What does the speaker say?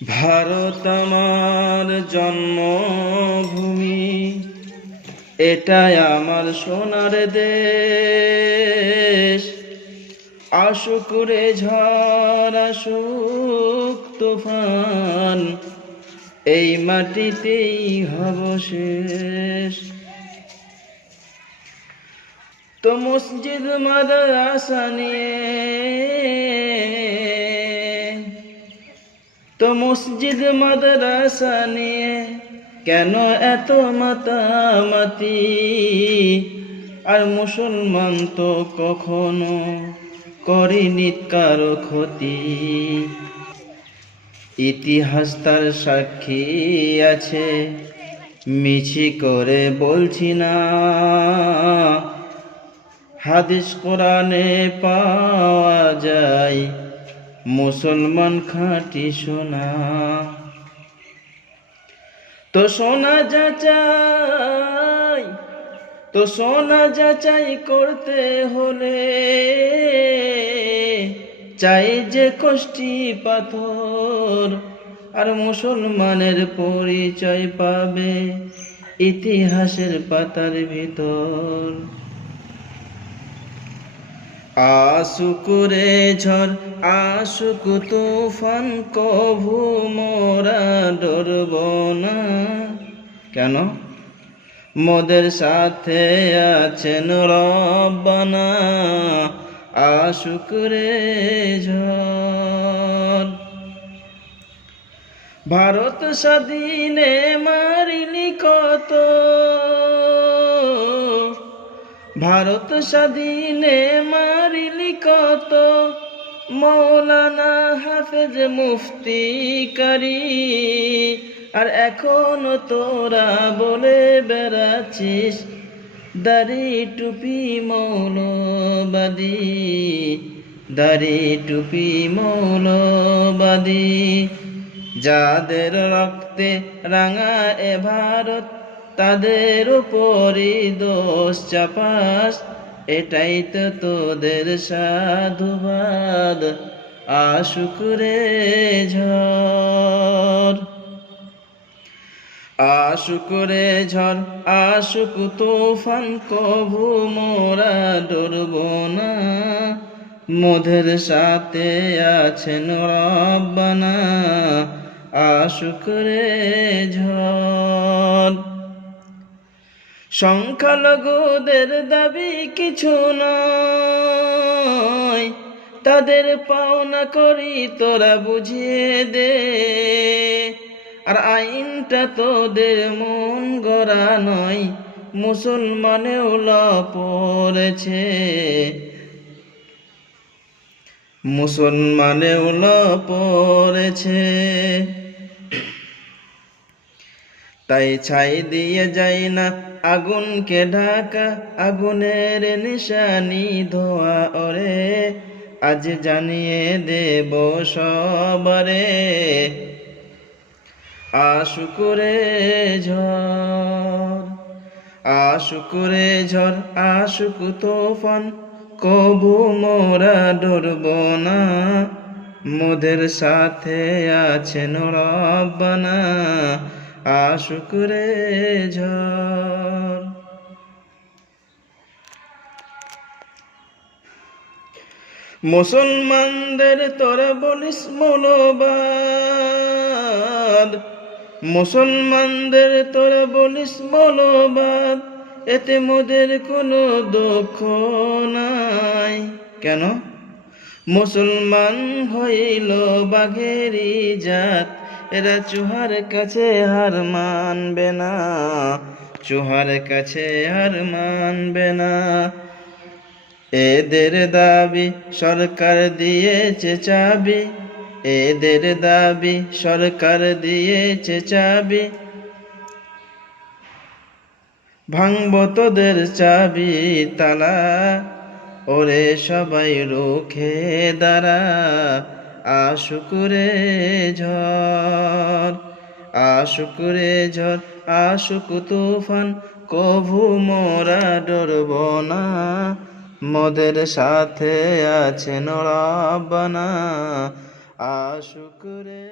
ভারত আমার জন্মভূমি, এটাই আমার সোনার দেশ। আসুক রে ঝড়, আসুক তুফান, এই মাটিতেই হব শেষ। তো মসজিদ মাদ্রাসা নিয়ে, তো মসজিদ মাদ্রাসা নিয়ে কেন এত মাতামাতি? আর মুসলমান তো কখনো করেনি কারো ক্ষতি। ইতিহাস তার সাক্ষী আছে, মিছি করে বলছি না। হাদিস কোরআনে পাওয়া যায়, মুসলমান খাঁটি সোনা। তো সোনা যাচাই, তো সোনা যাচাই করতে হলে চাই যে কষ্টি পাথর। আর মুসলমানের পরিচয় পাবে ইতিহাসের পাতার ভিতর। আসুক রে ঝড়, আসুক তুফান, কভু মোরা ডরব না। কেন? মোদের সাথে আছেন রব্বানা। আসুক রে ঝড়। ভারত স্বাধীনে মারিলি কত, ভারত স্বাধীনে মারিলি কত, মৌলানা হাফেজ মুফতি কারি। আর এখনো তোরা বলে বেড়াচ্ছিস দাড়ি টুপি মৌলবাদী, দাড়ি টুপি মৌলবাদী। যাদের রক্তে রাঙা এ ভারত, তাদের উপরই দোষ চাপাস। এটাই তো তোদের সাধুবাদ। আসুক রে ঝড়, আসুক রে ঝড়, আসুক তুফান, কভু মোরা ডরব না। মোদের সাথে আছেন রব্বানা। আসুক রে ঝড়। সংখ্যালঘুদের দাবি কিছু নয়, তাদের পাওনা করি তোরা বুঝিয়ে দে। আর আইনটা তোদের মন গড়া নয়, মুসলমানেও পড়েছে, মুসলমানেও পড়েছে। তাই ছাই দিয়ে যায় না আগুনকে ঢাকা, আগুনের নিশানি ধোয়া ওরে। আজ জানিয়ে দেব সবারে। আসুক রে ঝড়, আসুক রে ঝড়, আসুক তুফান, কভু মোরা ডরব না। মোদের সাথে আছেন রব্বানা। আসুক রে ঝড়। মুসলমানদের তোরা বলিস মৌলবাদ, মুসলমানদের তোরা বলিস মৌলবাদ। এতে মোদের কোনো দুঃখ নাই। কেন? মুসলমান হইল বাঘেরই জাত, এরা চুহার কাছে হার মানবে না, চুহার কাছে হার মানবে না। এদের দাবি সরকার দিয়েছে চাবি, এদের দাবি সরকার দিয়েছে চাবি। ভাঙব তোদের চাবি তালা, ওরে সবাই রুখে দাঁড়া। আসুক রে ঝড়, আসুক রে ঝড়, আসুক তুফান, কভু মোরা ডরব না। মোদের সাথে আছেন রব্বানা। আসুক রে।